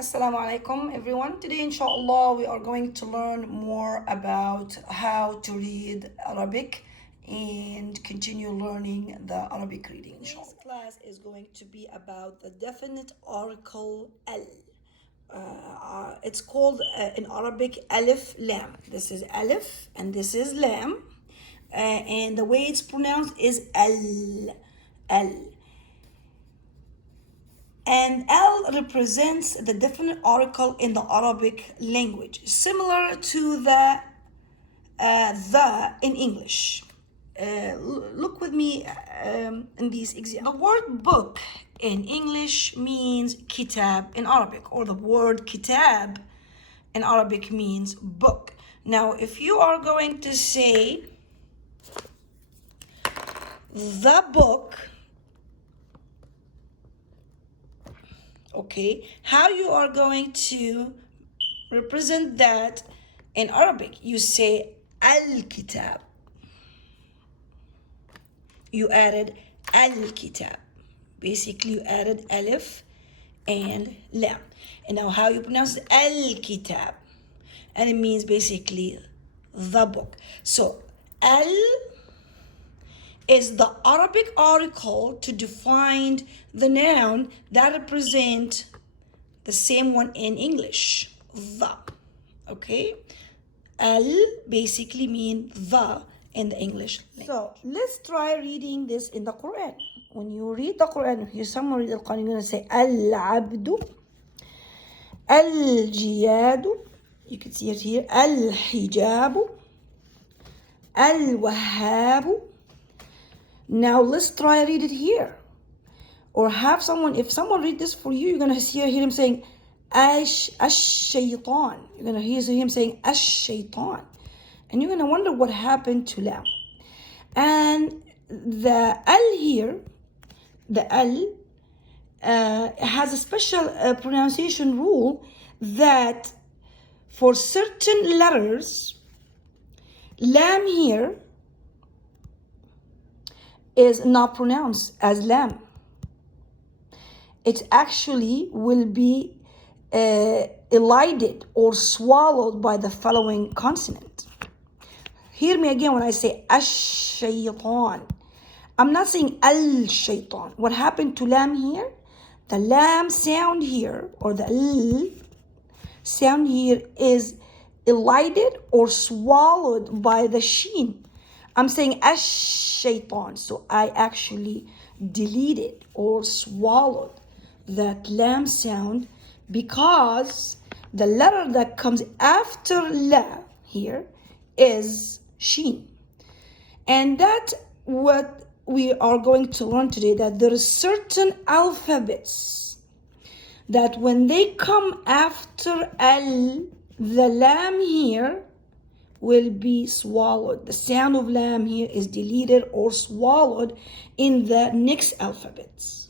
Assalamu alaikum everyone. Today inshallah we are going to learn more about how to read Arabic and continue learning the Arabic reading inshallah. This class is going to be about the definite article al. It's called in Arabic alif lam. This is alif and this is lam, and the way it's pronounced is al. And al represents the definite article in the Arabic language, similar to the in English. Look with me in these examples. The word book in English means kitab in Arabic, or the word kitab in Arabic means book. Now, if you are going to say the book, okay, how you are going to represent that in Arabic? You say al-kitab. You added al-kitab. Basically, you added alif and lam. And now how you pronounce al-kitab? And it means basically the book. So al is the Arabic article to define the noun that represent the same one in English, the. Okay? Al basically mean the in the English language. So let's try reading this in the Quran. When you read the Quran, if you someone read the Quran, you're going to say al-abdu, al-jiyadu, you can see it here, al-hijabu, al-wahhabu. Now let's try read it here. Or have someone, if someone read this for you, you're going to hear him saying ash-shaytan. You're going to hear him saying ash-shaytan. And you're going to wonder what happened to lam. And the al here, the al, has a special pronunciation rule that for certain letters, lam here is not pronounced as lam. It actually will be elided or swallowed by the following consonant. Hear me again when I say ash-shaytan. I'm not saying al-shaytan. What happened to lam here? The lam sound here, or the l sound here, is elided or swallowed by the sheen. I'm saying ash-shaytan, so I actually deleted or swallowed that lam sound because the letter that comes after la here is sheen. And that's what we are going to learn today, that there are certain alphabets that when they come after al, the lam here will be swallowed. The sound of lam here is deleted or swallowed in the next alphabets.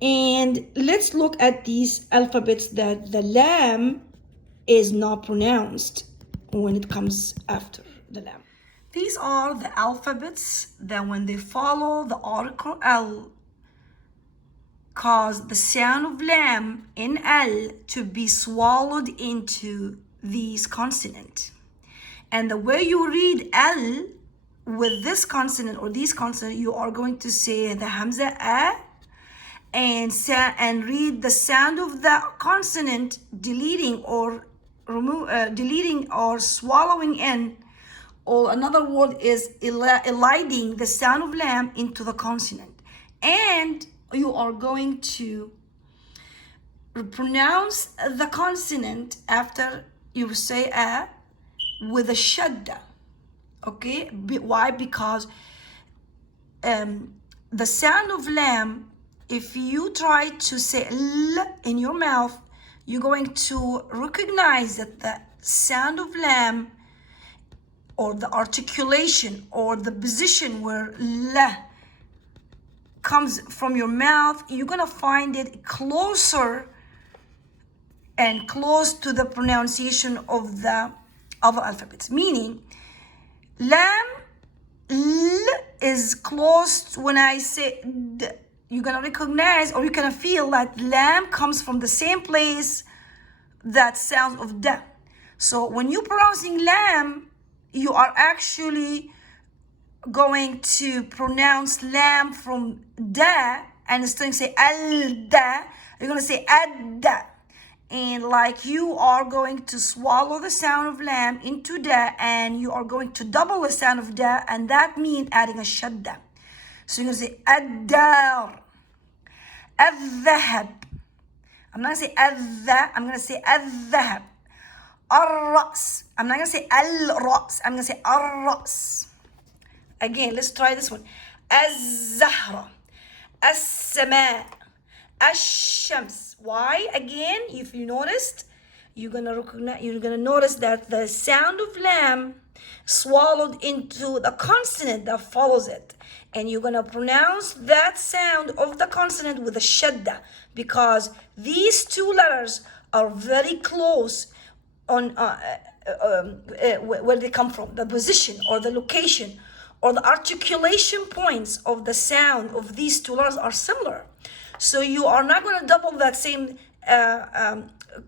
And let's look at these alphabets that the lam is not pronounced when it comes after the lam. These are the alphabets that when they follow the article al cause the sound of lam in al to be swallowed into these consonant. And the way you read al with this consonant or these consonant, you are going to say the hamza a and read the sound of the consonant deleting or swallowing in, or another word is eliding the sound of lam into the consonant. And you are going to pronounce the consonant after you say a with a shadda. Okay, why? Because the sound of lam, if you try to say l in your mouth, you're going to recognize that the sound of lam, or the articulation or the position where la comes from your mouth, you're gonna find it closer and close to the pronunciation of the other alphabets. Meaning, lam, l is close when I say d, you're gonna recognize, or you're gonna feel that lam comes from the same place that sound of da. So when you're pronouncing lam, you are actually going to pronounce lam from da, and instead of say al-da, you're going to say ad-da. And like you are going to swallow the sound of lam into da, and you are going to double the sound of da, and that means adding a shadda. So you're going to say ad-dar, al-dhahab. I'm not going to say al-dha, I'm going to say al-dhahab. Ar-ras. I'm not going to say al-ras, I'm going to say ar-ras. Again, let's try this one. Az-zahra, as-sama, ash-shams. Why? Again, if you noticed, you're gonna notice that the sound of lam swallowed into the consonant that follows it, and you're gonna pronounce that sound of the consonant with a shadda, because these two letters are very close on where they come from, the position or the location or the articulation points of the sound of these two letters are similar. So you are not going to double that same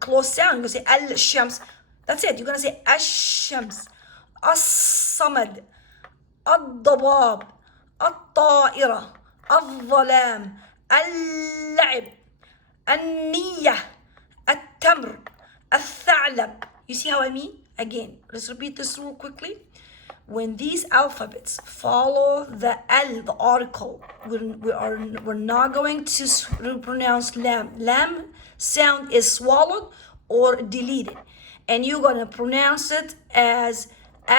close sound. You're going to say al-shams. That's it. You're going to say ash-shams, as-samad, ad-dabab, at-ta'ira, al-dhalam, al-la'ib, al-niyah, al-tamr, al-tha'lab. You see how I mean? Again, let's repeat this rule quickly. When these alphabets follow the L, the article, we're not going to pronounce lam. Lam sound is swallowed or deleted. And you're going to pronounce it as a,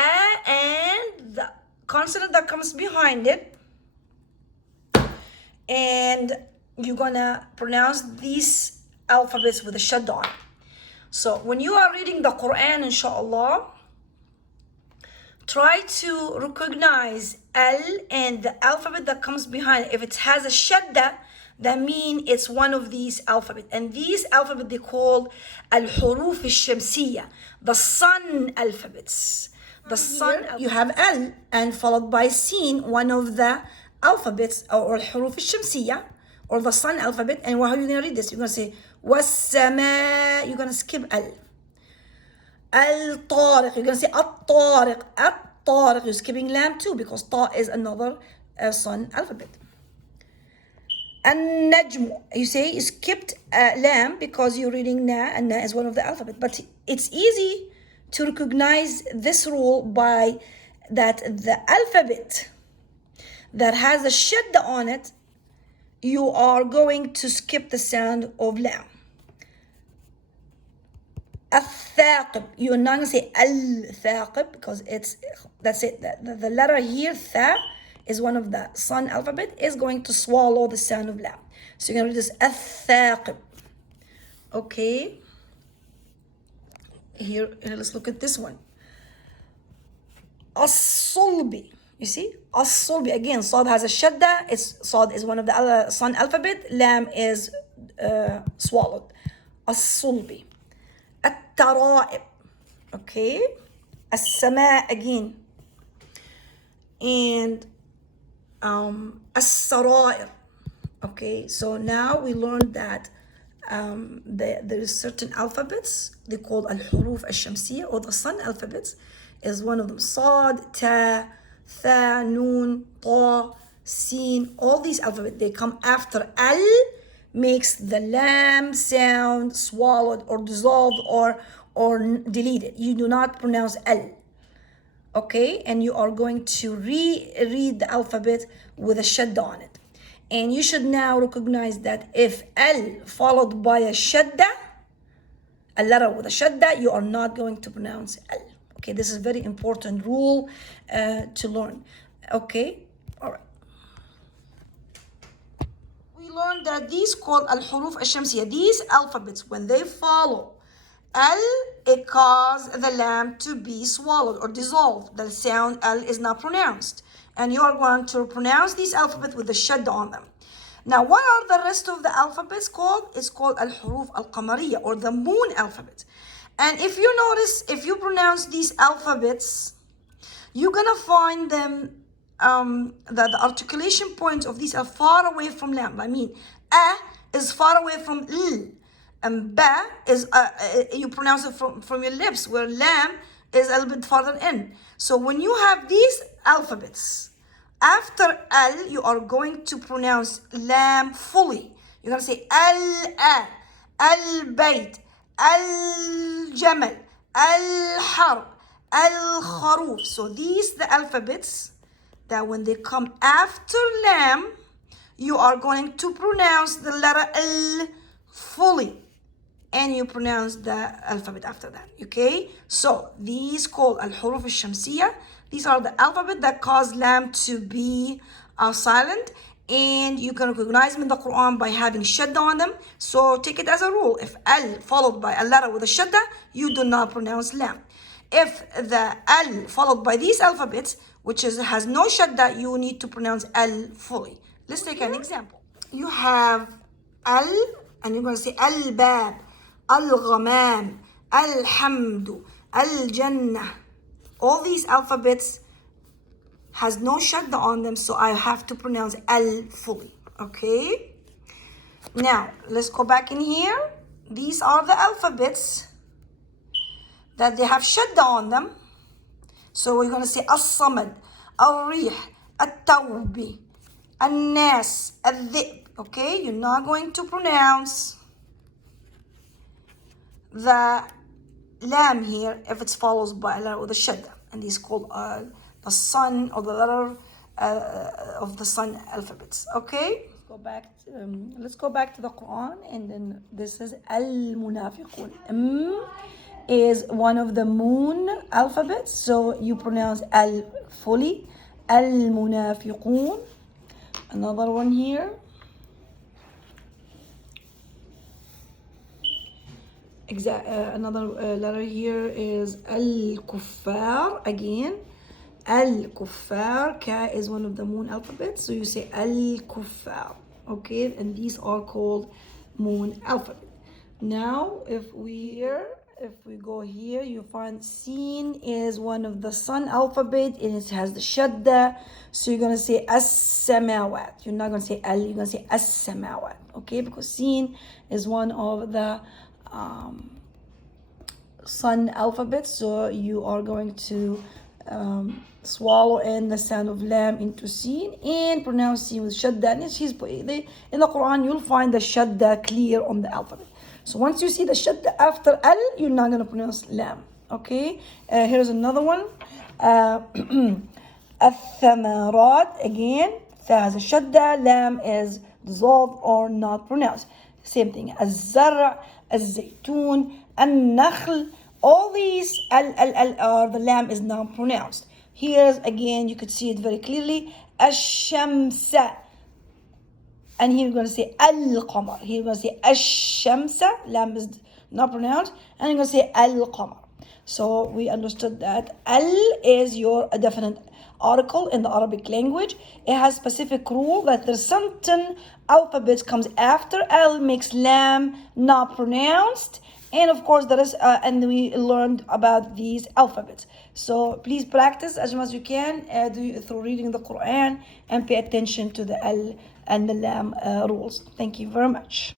and the consonant that comes behind it. And you're going to pronounce these alphabets with a shadda. So when you are reading the Quran, inshallah, try to recognize L and the alphabet that comes behind it. If it has a shadda, that means it's one of these alphabets. And these alphabet they call الحروف الشمسيه, the sun alphabets. The sun, you have L and followed by Sin, one of the alphabets, or الحروف الشمسيه, or the sun alphabet. And how are you going to read this? You're going to say والسماء. You're going to skip L. Al-Tariq, you're going to say At-Tariq, At-Tariq. You're skipping lam too, because Ta is another sun alphabet. An-Najm, you say you skipped lam because you're reading na, and na is one of the alphabet. But it's easy to recognize this rule by that the alphabet that has a shadda on it, you are going to skip the sound of lam. الثاقب, you're not going to say al-thaqib because that's it. The letter here, tha, is one of the sun alphabet, is going to swallow the sound of lam. So you're going to read this al-thaqib. Okay. Here, let's look at this one. As-sulbi. You see? As-sulbi. Again, Sad has a shadda. Sad is one of the sun alphabet. Lam is swallowed. As-sulbi. At-tara'ib. Okay. As-sama again. And as-sara'ir. Okay. So now we learned that there is certain alphabets they call al-huruf al-shamsiyya, or the sun alphabets is one of them. Sad, ta, tha, noon, ta, sin. All these alphabets, they come after al, makes the lam sound swallowed or dissolved or deleted. You do not pronounce al. Okay, and you are going to reread the alphabet with a shadda on it. And you should now recognize that if al followed by a shadda, a letter with a shadda, you are not going to pronounce al. Okay, this is a very important rule to learn. Okay, all right. We learned that these called al-huruf al-shamsiyya, these alphabets, when they follow al, it causes the lam to be swallowed or dissolved. The sound al is not pronounced. And you are going to pronounce these alphabets with the shadda on them. Now, what are the rest of the alphabets called? It's called al-huruf al-qamariya, or the moon alphabet. And if you notice, if you pronounce these alphabets, you're gonna find them the articulation points of these are far away from lam. I mean, a is far away from l, and ba is you pronounce it from your lips, where lam is a little bit farther in. So when you have these alphabets, after al, you are going to pronounce lam fully. You're going to say al-a, al-bayt, al-jamal, al-harb, al-kharuf. So these the alphabets that when they come after lam, you are going to pronounce the letter L fully. And you pronounce the alphabet after that, okay? So these called الحروف الشمسيه. These are the alphabet that cause lam to be silent. And you can recognize them in the Quran by having shadda on them. So take it as a rule. If L followed by a letter with a shadda, you do not pronounce lam. If the L followed by these alphabets, which has no shadda, you need to pronounce L fully. Let's take an example. You have L, and you're going to say Al-Bab, Al-Ghamam, Al-Hamdu, Al-Jannah. All these alphabets has no shadda on them, so I have to pronounce L fully, okay? Now, let's go back in here. These are the alphabets that they have shadda on them. So we're going to say As-Samad, Al-Rih, Al-Tawbi, Al-Nas, Al-Dhib, okay? You're not going to pronounce the lam here if it's followed by a letter with a shadda. And these called the sun, or the letter of the sun alphabets, okay? Let's go back to the Quran, and then this is Al-Munafiqun. Is one of the moon alphabets, so you pronounce Al fully. Al-Munafiqun. Another one here. Another letter here is Al-Kuffar again. Al-Kuffar, Ka is one of the moon alphabets, so you say Al-Kuffar, okay? And these are called moon alphabet. Now, if we go here, you find Sin is one of the sun alphabet, and it has the shadda, so you're gonna say As-Samawat. You're not gonna say Al, you're gonna say As-Samawat, okay? Because Sin is one of the sun alphabets, so you are going to swallow in the sound of lam into Sin and pronounce Sin with shadda. And in the Quran, you'll find the shadda clear on the alphabet. So once you see the shadda after Al, you're not going to pronounce lam, okay? Here's another one. Al-Thamarat, again, Tha has a shadda, lam is dissolved or not pronounced. Same thing. Al-Zar', Al-Zaytun, Al-Nakhl, all these are the lam is not pronounced. Here's again, you could see it very clearly. Al-Shamsa. And here you're going to say Al-Qamar. Here you're going to say Al-Shamsa. Lam is not pronounced. And you're going to say Al-Qamar. So we understood that Al is your definite article in the Arabic language. It has specific rule that the certain alphabet comes after Al, makes lam not pronounced. And of course, there is, and we learned about these alphabets. So please practice as much as you can through reading the Quran, and pay attention to the Al and the Lam rules. Thank you very much.